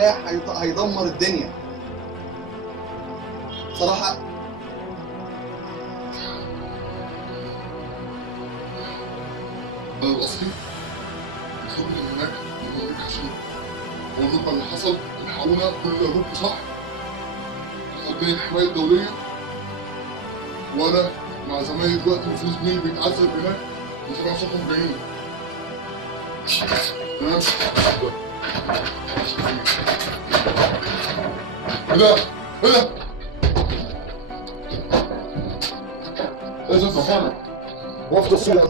سلاح هيدمر الدنيا صراحه. انا الاصلي الخط اللي هناك عشان هو النقطه اللي حصل الحقونا كل الهروب صح، خدني الحمايه الدوليه، وانا مع زمايلي دلوقتي وفي زميلي بيتعذب هناك وسمع صوتهم جايين. تمام؟ ايه ده؟ ايه ده؟ لازم مكانك وقف تصوير.